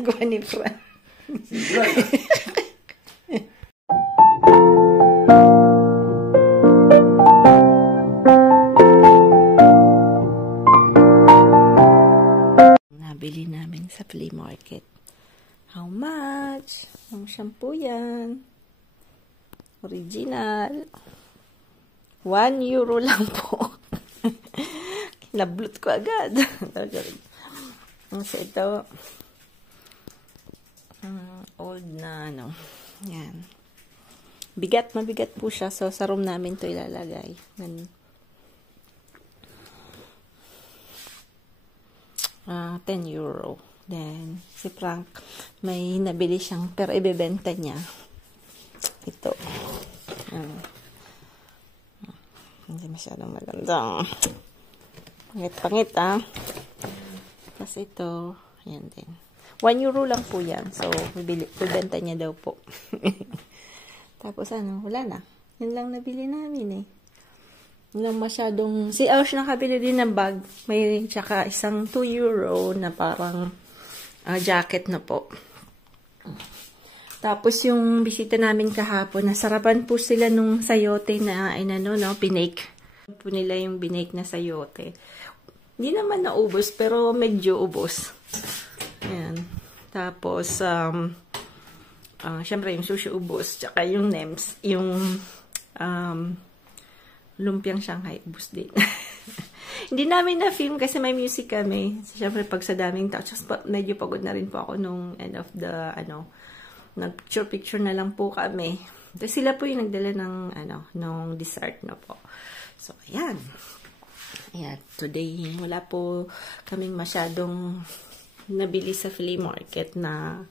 Gawa ni Fran. Nabili namin sa flea market. How much? Ang shampoo yan. Original. 1 euro lang po. Kinablot ko agad. Kasi ito, old na ano. Yan. Bigat, mabigat po siya. So, sa room namin to ilalagay. Ganun. 10 euro. Then, si Frank, may nabili siyang, pero ibebenta niya. Ito. Hindi masyadong maganda. Pangit-pangit, ah. Tapos ito, yan din. 1 euro lang po yan. So, ibebenta niya daw po. Tapos, wala na. Yun lang nabili namin, eh. Walang masyadong... Si Ash nakabili din ng bag. May tsaka isang 2 euro na parang jacket na po. Tapos yung bisita namin kahapon, nasarapan po sila nung sayote na pinake. Po nila yung binake na sayote. Hindi naman naubos, pero medyo ubos. Ayan. Tapos, syempre yung sushi ubos, tsaka yung nems, yung lumpiang Shanghai, ubos din. Hindi namin na-film kasi may music kami. Siyempre, pag sa daming tao, medyo pagod na rin po ako nung end of the, nag-picture na lang po kami. Tapos sila po yung nagdala ng, nung dessert na po. So, ayan. Ayan, today, wala po kaming masyadong nabili sa flea market na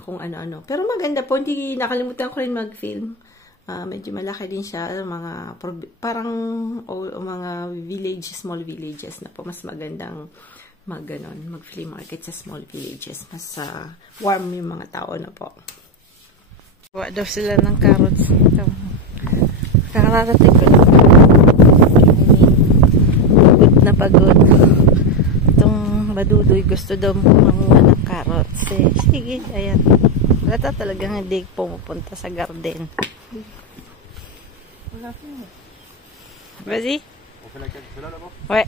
kung ano-ano. Pero maganda po, hindi nakalimutan ko rin mag-film. Medyo malaki din siya, parang mga villages, small villages na po. Mas magandang mag-flea market sa small villages. Mas warm yung mga tao na po. Kuha daw sila ng carrots. Kakarating ko lang. Pagod na pagod. Itong badudoy gusto daw manguha ng carrots. Sige, ayan. Wala talagang hindi pumupunta sa garden. Vas-y. On fait la celle-là d'abord? Ouais.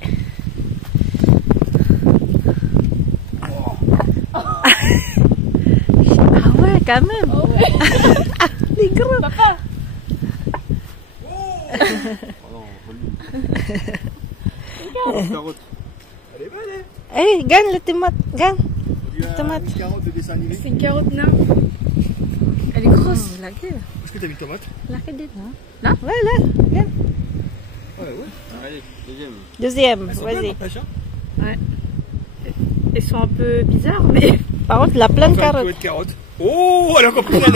Ah ouais, quand même. Oh ouais. Les gros. Papa. Oh non, carotte. Elle est belle, hein? Eh, gagne le tomate. Gagne. Tomate. Une carotte de dessin animé. C'est une carotte nain. Elle est grosse. Laquelle? Est-ce que t'as mis tomate? Laquelle? Là? Ouais, là. Gagne. Ouais, ouais. Allez, deuxième. Deuxième, Vas-y. Ouais. Elles sont un peu bizarres, mais... Par contre, la pleine carotte. De carottes. Oh, elle est encore plus grande.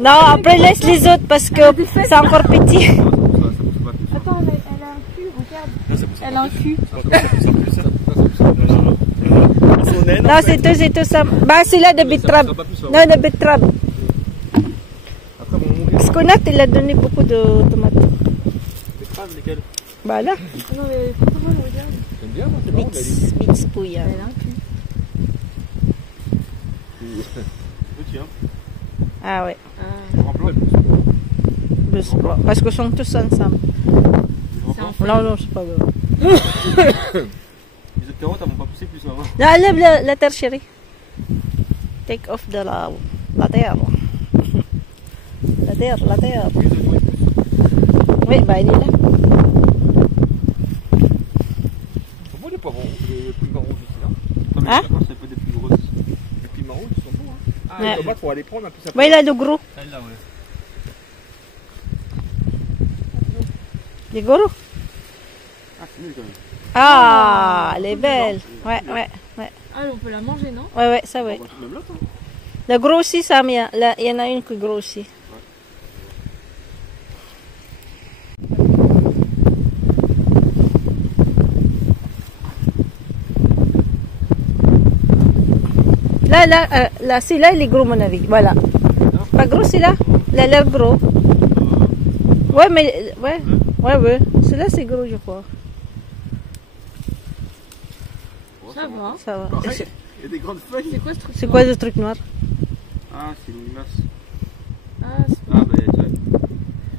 Non, après laisse les autres parce que c'est encore petit. Attends, elle a un cul, regarde. Non, Elle a un cul. Non, c'est tout ça. Bah, celui-là de betterave. Non, de betterave. Parce qu'on il a donné beaucoup de tomates. Betterave, lesquelles? Bah là. Non, mais c'est pas mal, regarde. J'aime bien, moi, c'est marrant. Bits pouilla. Elle a un cul. Petit, hein? Ah ouais. En plan, Parce que sont tous ensemble. Non, non, c'est pas grave. les autres carottes, elles vont pas pousser plus là. Non, enlève la terre, chérie. Take off de la terre. La terre. Oui, bah il est là. Bon, les poivrons, les piments rouges ici, là. Hein? C'est pas des plus grosses. Les piments rouges, ils sont bons, hein. Ah, Ouais. les tomates, faut aller prendre un peu ça. Bah il a le gros. Celle-là, ouais. Les gros. Ah, c'est nul quand même. Ah, elle est belle. Ouais. Ah, on peut la manger, non? Ouais, ça ouais. Même l'autre, hein. La gros aussi, ça, il y en a une qui est grosse aussi. Là, celui-là, il est gros, mon avis. Voilà. Pas gros, celui-là? Il a l'air gros. Ouais, mais... Ouais. Celui-là, c'est gros, je crois. Ça va. Ça va. Il y a des grandes feuilles. C'est quoi ce truc? C'est quoi ce truc noir? Ah, c'est une limace. Ah, c'est Ah, bah, tu vois.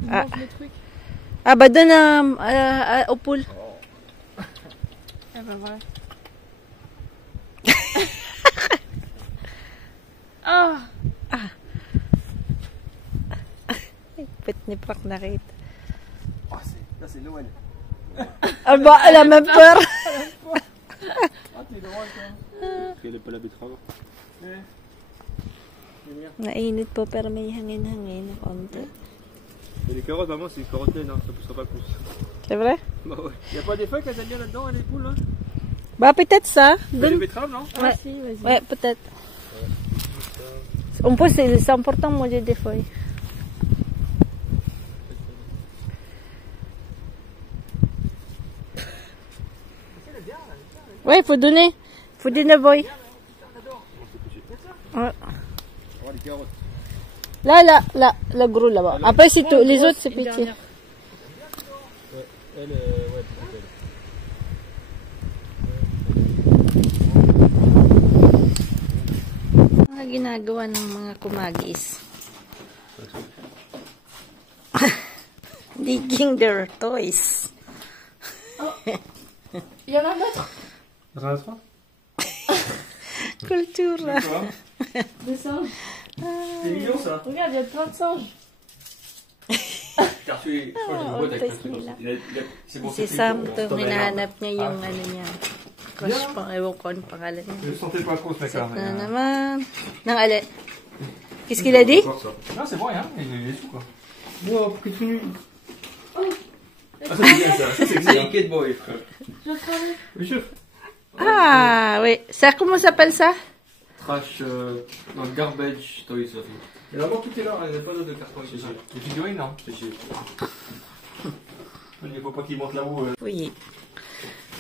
Ah. mange le truc. Ah, bah donne au poule. Ah bah voilà. Ah! Pet ni Prak na rin. Ah, là, c'est Noël. Ah, bah, elle a même peur. Ah, t'es drôle, toi. Elle est pas la betterave. Nainit po pero may hangin-hangin na konti. Et les carottes, maman, c'est une carotte naine, hein. Ça poussera pas plus. C'est vrai? Bah ouais. Y a pas des feuilles qu'elles aiment bien là-dedans, les poules, là? Bah, peut-être ça. Les betteraves, non? Ah si, vas-y. Ouais, peut-être. On peut, c'est important de manger des feuilles. Ouais, faut donner. Faut donner boy. Ouais. Oh, les carottes. Là, le gros là-bas. Après, c'est tout. Les autres, c'est petit. Ouais, elle, ouais, peut-être elle. Mga ginagawa ng mga kumagis. Digging their toys. Il y en a un autre. T'en as trois? Cultura. Des singes. C'est mignon, ça. Regarde, il y a plein de singes. Car je crois que j'ai une boîte avec plein de trucs. C'est bon, Si Sam, to, hinahanap niya yung ano niya. Crush pang, ewan ko ano pangalan niya. Je sentais pas trop ce mec-là. Na naman. Nang ale. Qu'est-ce qu'il a dit? Non, c'est bon, rien. Il est sous, quoi. Wow, pourquoi tu es venu? Ah, ça c'est bien, ça. Ça, c'est excellent. Kid boy, frère. Je vais crever. Bien sûr. Ah, oui. Ça, comment s'appelle ça? Trash dans le garbage toys, ça fait. Mais d'abord, tout est là, il n'y a pas d'autres cartons ici. Les figurines, non? C'est chier. Il ne faut pas qu'ils montent là-haut. Uy.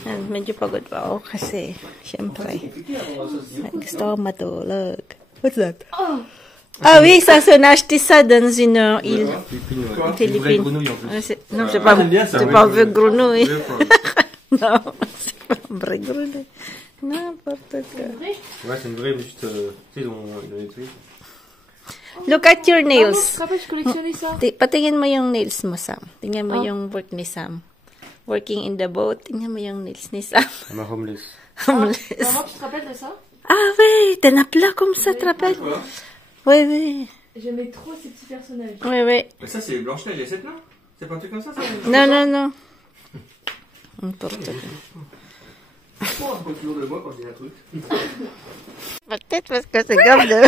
Yan, medyo pagod pa ako kasi, syempre, gusto ko matulog. What's that? Oh! Ah oui, ça se nage ça dans une île. Quoi? Philippines. Grenouille, Non, c'est pas, bien ça, c'est ouais, pas ouais. vrai grenouille. Vrai frog. Non, c'est pas vrai grenouille. N'importe quoi. Vrai? Ouais, c'est une vraie, mais juste, tu sais, ils ont des trucs. Look at your Ah non, nails. je te rappelle, je collectionnais ça. Patingin mo yung nails mo, Sam. Tingnan mo Oh. yung work ni Sam. Working in the boat. Tingnan mo yung nails ni Sam. I'm a homeless. Homeless. Maman, tu te rappelles de ça? Ah oui, t'en as plein comme ça, tu te rappelles? Quoi? Oui, oui. J'aimais trop ces petits personnages. Oui, oui. Mais ça, c'est Blanche-Neige, il y a 7 nains? C'est pas un truc comme ça? Non, non, non. N'importe quoi. Pourquoi on parle toujours de moi quand je dis un truc? Peut-être parce que c'est comme de...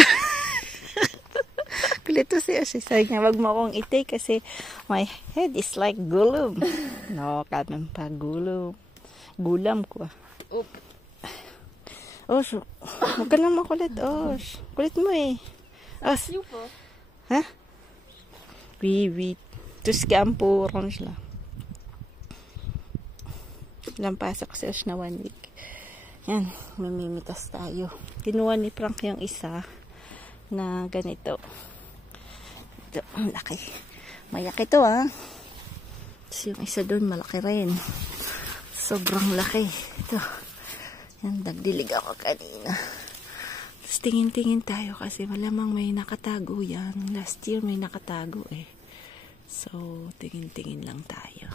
Kulito siya. Sabi niya, wag mo akong itay kasi my head is like gulum. No, kaman pa gulum. Gulam ko. Oop. Osh, huwag ka na makulit, Osh. Kulit mo eh. Osh. Si ou pas? Ha? Oui, oui. Tout ce qui est un peu orange là. Lampasok si Osh na 1 week. Yan, mamimitas tayo. Kinuha ni Frank yung isa na ganito. Ito, ang laki. Malaki to ah. Tapos yung isa doon, malaki rin. Sobrang laki. Ito. Yan, nagdilig ako kanina. Tapos tingin-tingin tayo kasi malamang may nakatago yan. Last year may nakatago eh. So, tingin-tingin lang tayo.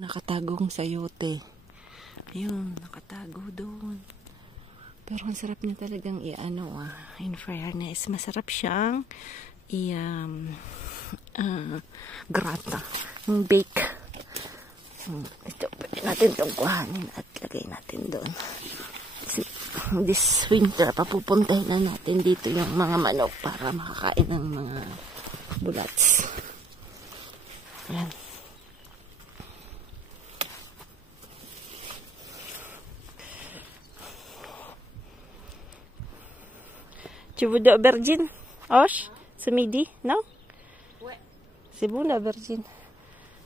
Nakatagong sayote. Ayun, nakatago doon. Pero ang sarap niya talagang i-ano in fairness. Masarap siyang grata. Yung bake. Ito, pwede natin itong kuhanin at lagay natin doon. This winter, papupuntahin na natin dito yung mga manok para makakain ng mga bulats. Ayan. Tu veux de aubergine? Osh? Ce midi? Non? Ouais. C'est bon l'aubergine.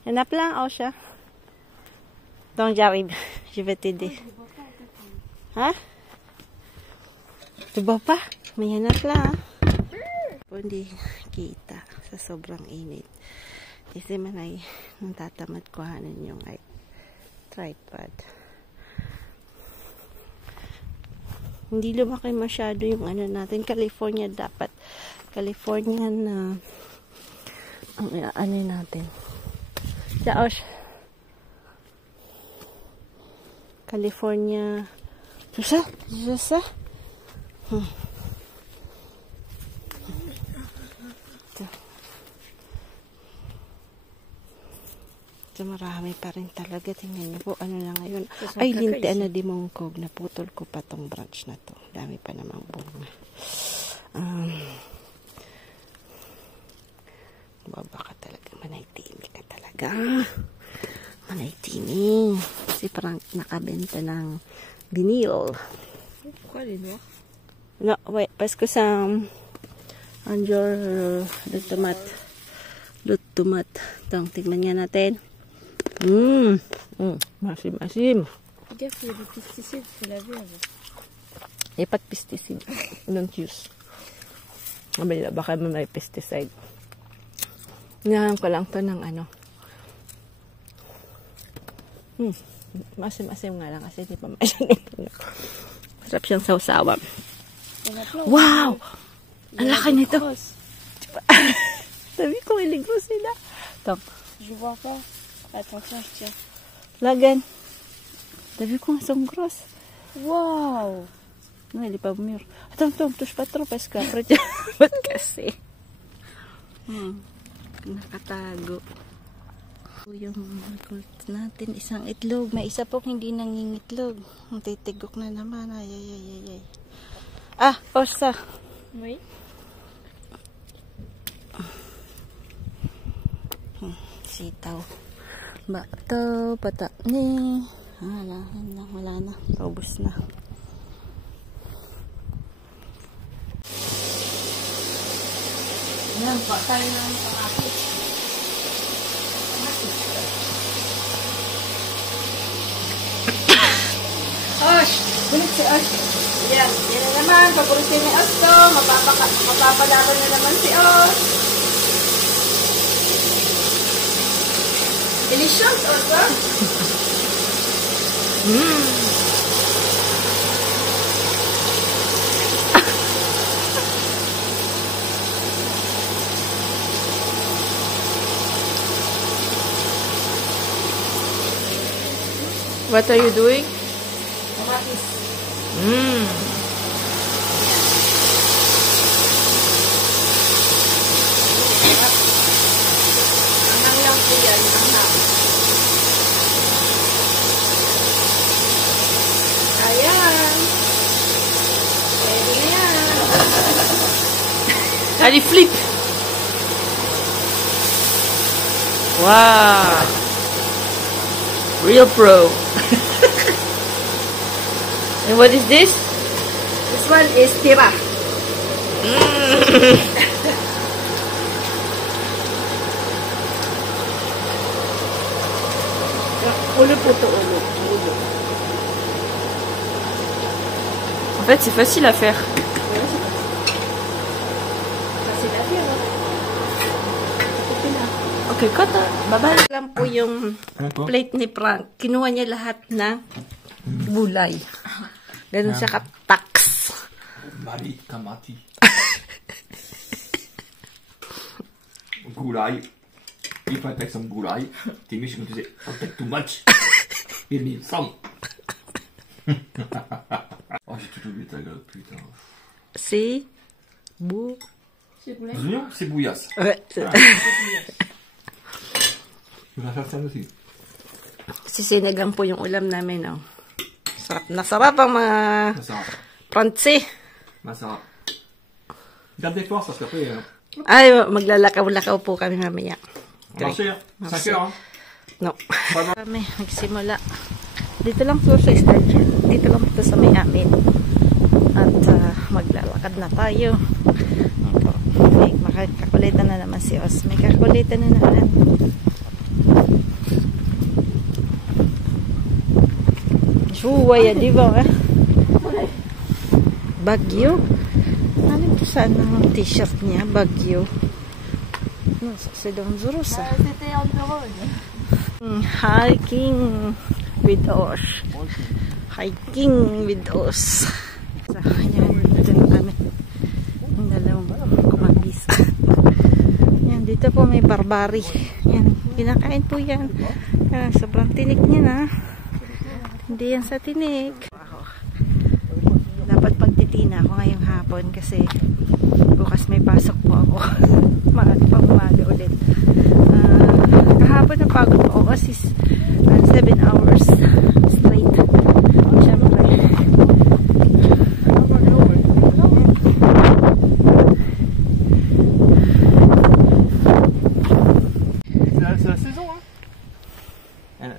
Il y en a plein, Osh. Hein? Donc j'arrive. Je vais t'aider. Hein? Tu bois pas? Mais il y en a plein. Hein? Hindi kita sa sobrang init. Kasi manay natatamad kuhanin yung tripod. Hindi lumaki masyado yung ano natin. California dapat. California na ang ano natin. Jaosh. California. Susa? Susa? So, marami pa rin talaga. Tingnan niyo po. Ano na ngayon? Ay, lintian na di mongkog. Naputol ko pa tong branch na to. Dami pa namang bunga. Baka talaga. Manaytini ka talaga. Manaytini. Si Frank nakabenta ng vinyl. No, wait. Pasko sa Anjor lutumat. Lutumat. Itong, tignan nga natin. Masim. Gaffe, il y a des pesticides, faut laver avant. Il n'y a pas de pesticides. Don't use. Baka may pesticide. Ngayon ko lang to ng ano. Masim-asim nga lang kasi di pa masyadong. Sarap siyang sausawan. Wow! Ang laki nito. Sabi ko, iligo sila. Ito. Je vois pas. Attention, je tire. Lagan. Sabi ko, sont grosses. Wow! Non, il est pas mûr. Attends, touche pas trop parce qu'après tu vas te casser. Nakatago. Yung kult natin, isang itlog. May isa pong hindi nangingitlog. Titigok na naman. Ay. Ah, osa. Oui. Sitaw. Bakto, pata ni. Wala na. Paubos na. Yan, patay na ang pangakit. Osh! Bulit si Osh. Yan na naman. Papulitin ni Osh to. Mapapalaban na naman si Osh. Delicious, Osh. What are you doing? Kamatis. Anang lang po yan, anang. Ayan. Pwede na yan. Ali flip. Wow. Real pro. And what is this? This one is tira. Ulo po to, ulo. En fait, c'est facile à faire. Facile à faire. Okay, kota. Babalik lang po yung plate ni Frank. Kinuha niya lahat ng gulay. Ganun siya ka-tax. Mari kamati. Gulay. If I take some gulay, Timmy is going to say, I'll take too much. Give me some. Oh, j'ai tout oublié ta gueule, putain. C'est bou. Oignons, c'est bouillasse. Ouais. Tu vas faire ça aussi. Sisinigang po yung ulam namin, oh. Sarap na sarap ang mga Masarap. Pransi. Masarap. Garde fort, parce qu'après... Ay, maglalakaw-lakaw po kami mamaya. Marché, 5 heures. No. Kami nagsimula. Dito lang po sa stage. Dito lang po sa may amin. At maglalakad na tayo. Ito. May makakulitan na naman si Os. May kakulitan na naman. Suwaya, di ba? Bagyo. Ano ito saan ang t-shirt niya? Bagyo. No, sa Donzuros. C'était en drone. Hiking with Osh. Hiking with Os. Sa Ayan, ito na kami. Yung dalawang kumagis. Ayan, dito po may barbari. Ayan, kinakain po yan. Ayan, sobrang tinik niya na. Hindi yan sa tinik. Dapat magtitina ako ngayong hapon kasi bukas may pasok po ako. Umaga ulit. Kahapon napagod po ako kasi 7 hours straight. Siyempre. C'est la saison, hein?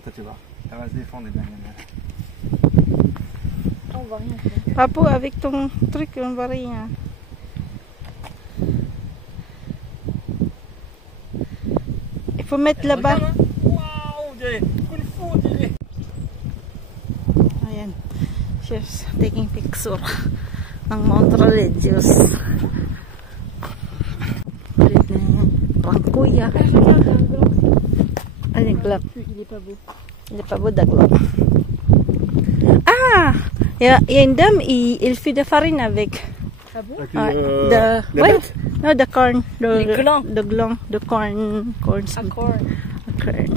Toi, tu vois. Elle va se défendre, les dernières. On voit rien faire. Papou, avec ton truc, on voit rien. Il faut mettre là-bas. Waouh, on dirait une fou, on dirait. Ayan. She's taking picture ng Mount Religious. Ulit na yan. Rangkuya. Ano yung glove? Il est pas beau. Il est pas beau, the glove. Ah! Il y a une dame, il fait de farine avec. Ah bon? The what? No, the corn. Les glands. The gland. The corn. Corn. A corn. Corn.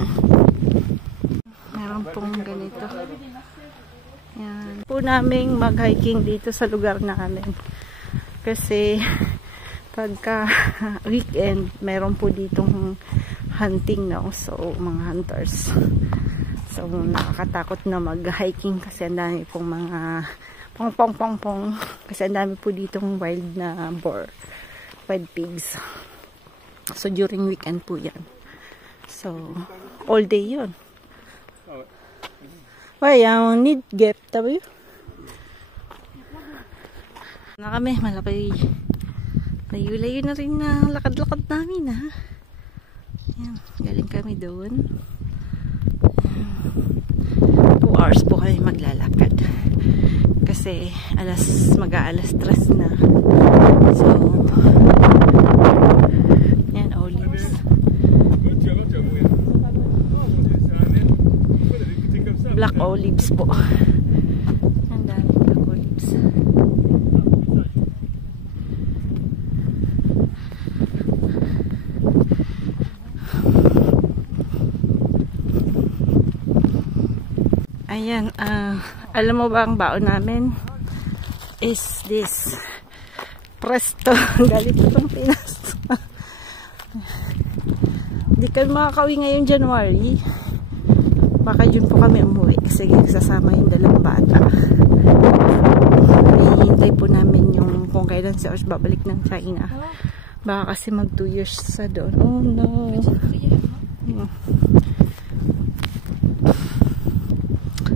Meron pong ganito. Yan. Po naming mag-hiking dito sa lugar namin. Kasi pagka weekend, meron po ditong hunting, no? So, mga hunters. So, nakakatakot na mag-hiking kasi ang dami pong mga pong. Kasi ang dami po ditong wild na boar. Wild pigs. So, during weekend po yan. So, all day yun. Why, need gap, tabi? Na kami, malaki. Layo-layo na rin na lakad-lakad namin, ha? Yan, galing kami doon. 2 hours po kami maglalakad. Kasi mag-aalas 3 na. So, yan, olives. Black olives po. Ang dami black olives. Ayan, alam mo ba ang baon namin? Is this Presto. Galit itong Pinas. Hindi kami makakauwi ngayong January. Baka yun po kami umuwi kasi sasama yung dalawang bata. Hihintay po namin yung kung kailan si Osh babalik ng China. Baka kasi mag 2 years sa doon. Oh no.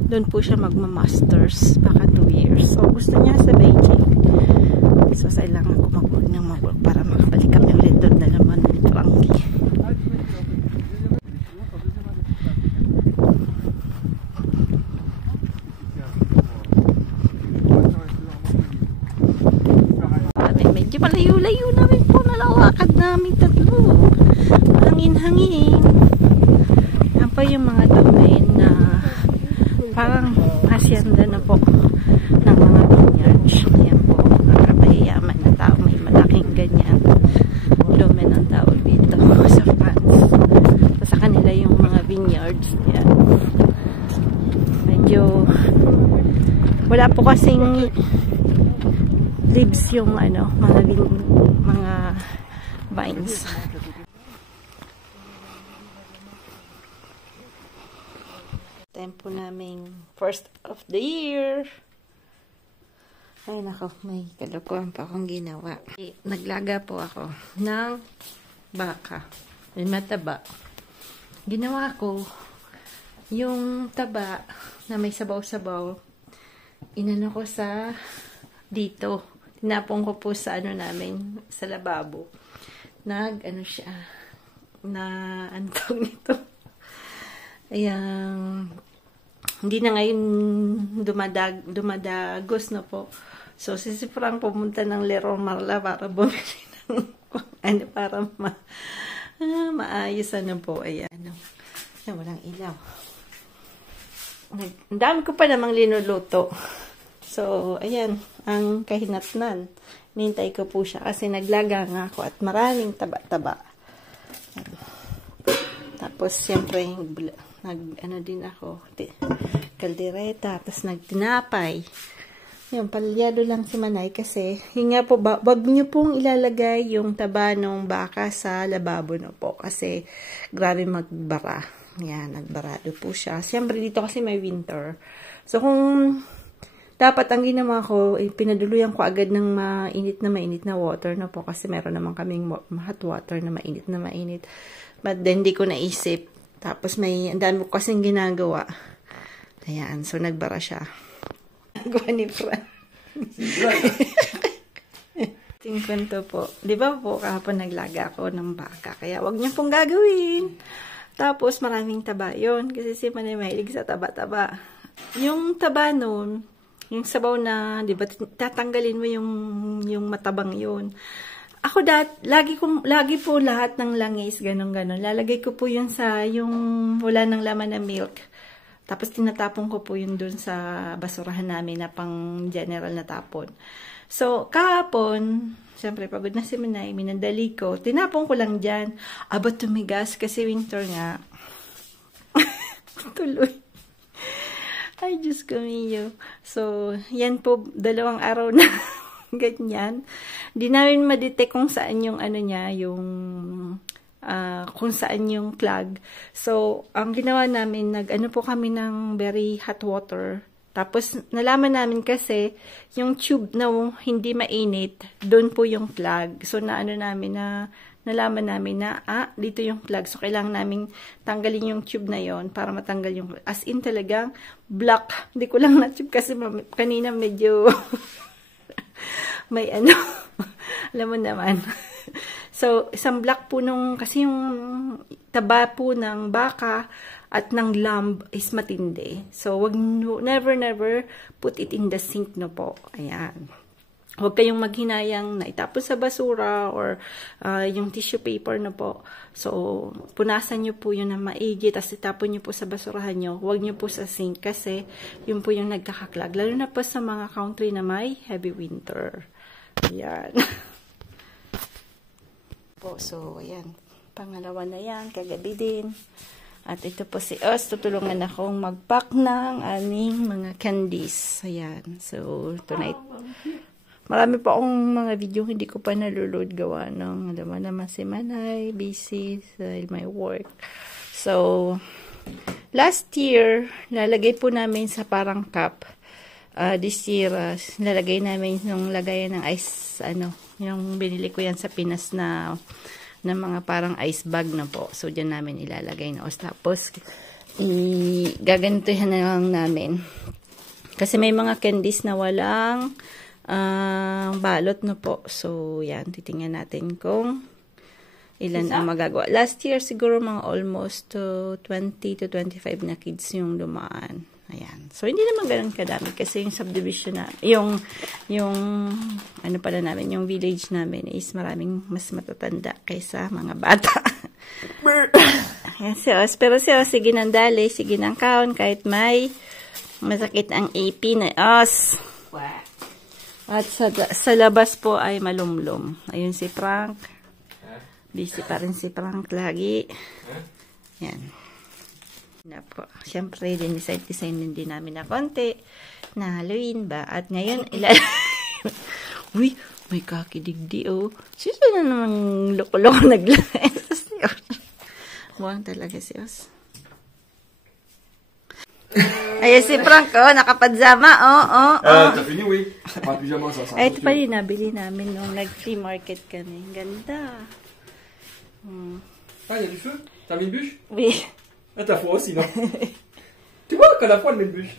Doon po siya magma-masters. Baka 2 years. So gusto niya sa Beijing. So kailangan ko mag-work ng mag-work para makabalik kami ulit doon na naman ni Frankie. Medyo malayo-layo namin po nalawakad namin tatlo. Hangin-hangin. Yan pa yung mga domain na parang hacienda na po ng mga vineyards. Yan po, nakakayaman na tao. May malaking ganyan. Domain ang tawag dito sa France. So, sa kanila yung mga vineyards. Yan. Medyo wala po kasing leaves yung mga vines. Tempo naming first of the year. Ay nako, may kalokohan pa akong ginawa. Naglaga po ako ng baka. May mataba. Ginawa ko yung taba na may sabaw-sabaw. Inano ko sa dito. Tinapon ko po sa namin, sa lababo. Siya, antog nito. Ayan, hindi na ngayon dumadagos na po. So, si Frank pumunta ng Leroy Marla para bumili ng para maayos po. Ayan, walang ilaw. Ang dami ko pa namang linuluto. So, ayan, ang kahinatnan. Nintay ko po siya kasi naglaga nga ako at maraming taba-taba. Tapos, siyempre, ano din ako, kaldereta, tapos nagtinapay. Yung palyado lang si Manay kasi, yun nga po, wag nyo pong ilalagay yung taba ng baka sa lababo na po kasi grabe magbara. Yan, nagbarado po siya. Siyempre dito kasi may winter. So kung dapat ang ginawa ko, pinaduluyan ko agad ng mainit na water na po kasi meron naman kaming hot water na mainit. But then, di ko naisip. Tapos ang dami ko kasing ginagawa. Ayan, so nagbara siya. Gawa ni Fran. Ting kwento po. Di ba po, kahapon naglaga ako ng baka. Kaya wag niyo pong gagawin. Tapos maraming taba yun. Kasi si Manay mahilig sa taba-taba. Yung taba nun, yung sabaw na, di ba, tatanggalin mo yung matabang yun. Ako lagi po lahat ng langis, ganon. Lalagay ko po yun sa yung wala ng laman na milk. Tapos tinatapon ko po yun dun sa basurahan namin na pang general na tapon. So, kahapon, siyempre pagod na si Manay, minandali ko, tinapon ko lang dyan. Aba tumigas kasi winter nga. Tuloy. Ay, Diyos ko miyo. So, yan po, 2 araw na ganyan. Di namin madetect kung saan yung ano niya, yung kung saan yung plug. So, ang ginawa namin, nag-ano po kami ng very hot water. Tapos, nalaman namin kasi, yung tube na hindi mainit, doon po yung plug. So, nalaman namin na, dito yung plug. So, kailangan namin tanggalin yung tube na yon para matanggal yung, as in talagang black. Hindi ko lang na-tube kasi kanina medyo may ano, alam mo naman. So, isang black po kasi yung taba po ng baka at ng lamb is matindi. So, never put it in the sink no po. Ayan. Huwag kayong maghinayang na itapon sa basura or yung tissue paper na po. So, punasan nyo po yun na maigi, tapos itapon nyo po sa basurahan nyo. Huwag nyo po sa sink kasi yun po yung nagkakaklag. Lalo na po sa mga country na may heavy winter. Ayan. So, ayan. Pangalawa na yan. Kagabi din. At ito po si Os. Tutulungan akong mag-pack ng aming mga candies. Ayan. So, tonight. Marami pa akong mga video hindi ko pa nalulod gawa ng alam naman si Manay, busy dahil may work. So, last year, lalagay po namin sa parang cup. This year, lalagay namin yung lagayan ng ice, yung binili ko yan sa Pinas na mga parang ice bag na po. So, dyan namin ilalagay na. Tapos, gaganituhan na lang namin. Kasi may mga candies na walang balot na po. So, yan. Titingnan natin kung ilan ang magagawa. Last year, siguro mga almost 20 to 25 na kids yung dumaan. Ayan. So, hindi naman ganun kadami kasi yung subdivision na, yung ano pala namin, yung village namin is maraming mas matatanda kaysa mga bata. Ayan si Os. Pero si Os, sige nang dali, sige nang kaon, kahit may masakit ang AP na Os. At sa labas po ay malumlum. Ayun si Frank. Busy pa rin si Frank lagi. Yan. Na po. Siyempre, design din namin na konti na Halloween ba. At ngayon, uy, may kakidigdi oh. Sino na namang loko-loko naglagay sa siyo? Buwang talaga si Os. Ayan si Frank, oh, nakapadsama, T'as fini, oui. Pas de pyjama, ça. Ay, ito pa rin nabili namin nung nag-flea market kami. Ganda. Ah, il y a du feu? T'as mis une bûche? Oui. Ah, t'as froid aussi, non? Tu vois qu'à la fois, elle met une bûche.